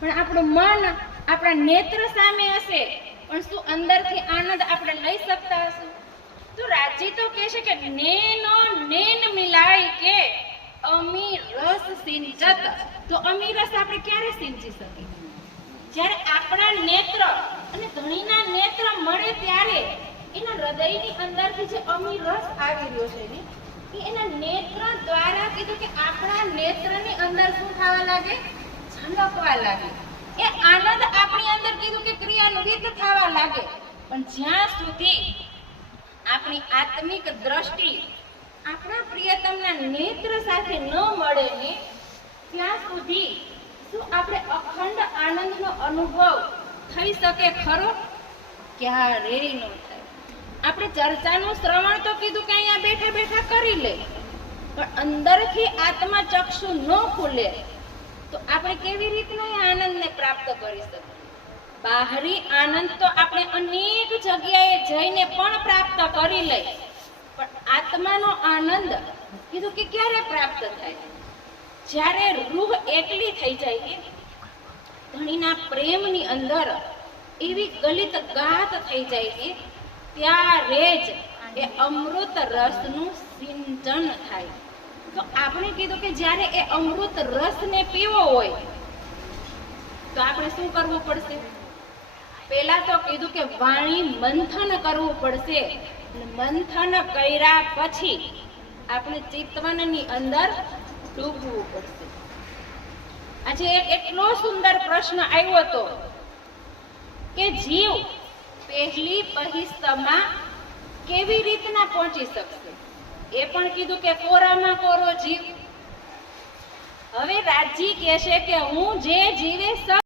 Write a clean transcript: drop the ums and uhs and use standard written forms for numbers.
પણ આપણું મન આપણા નેત્ર સામે હશે, પણ શું અંદરથી આનંદ આપણે લઈ શકતા હશું? તો રાજી તો કહે છે કે નેનો નેન મિલાય કે અમી રસ સિંચત. તો અમી રસ આપણે ક્યારે સિંચી શકીએ? જ્યારે આપણા નેત્ર અને ધણીના નેત્ર મળે ત્યારે એના હૃદયની અંદરથી જે અમી રસ આવી રહ્યો છે ને, એ એના નેત્ર દ્વારા કીધું કે આપણા નેત્રની અંદર શું થવા લાગે? ઝલકવા લાગે. એ આનંદ આપણી અંદર કીધું કે ક્રિયાન્વિત થવા લાગે. પણ જ્યાં સુધી આપણી આત્મિક દ્રષ્ટિ આપણા પ્રિયતમના નેત્ર સાથે ન મળે ને, ત્યાં સુધી શું આપણે અખંડ આનંદનો અનુભવ થઈ શકે ખરો? ક્યારેય ન થાય. આપણે ચર્ચાનું શ્રવણ તો કીધું કે અહીંયા બેઠા બેઠા કરી લે, પણ અંદરથી આત્મા ચક્ષુ ન ખુલે તો આપણે કેવી રીતના એ આનંદને પ્રાપ્ત કરી શકીએ? બાહરી આનંદ તો આપણે અનેક જગ્યાએ જઈને પણ પ્રાપ્ત કરી લઈએ, પણ આત્માનો આનંદ કીધું કે ક્યારે પ્રાપ્ત થાય? જ્યારે રૂહ એકલી થઈ જાય કે ધણીના પ્રેમની અંદર એવી ગલિત ગાત થઈ જાય કે ત્યારે જ એ અમૃત રસનું સિંચન થાય. તો આપણે કીધું કે જ્યારે એ અમૃત રસને પીવો હોય તો આપણે શું કરવું પડશે? પહેલા તો કીધું કે વાણી મંથન કરવું પડશે. મંથન કર્યા પછી આપણે ચિતવનની અંદર ડૂબવું પડશે. આજે એટલો સુંદર પ્રશ્ન આવ્યો હતો કે જીવ પહેલી બહિસ્તમાં કેવી રીતના પહોંચી શકશે? એ પણ કીધું કે કોરામાં કોરો જીવ. હવે રાજી કહે છે કે હું જે જીવે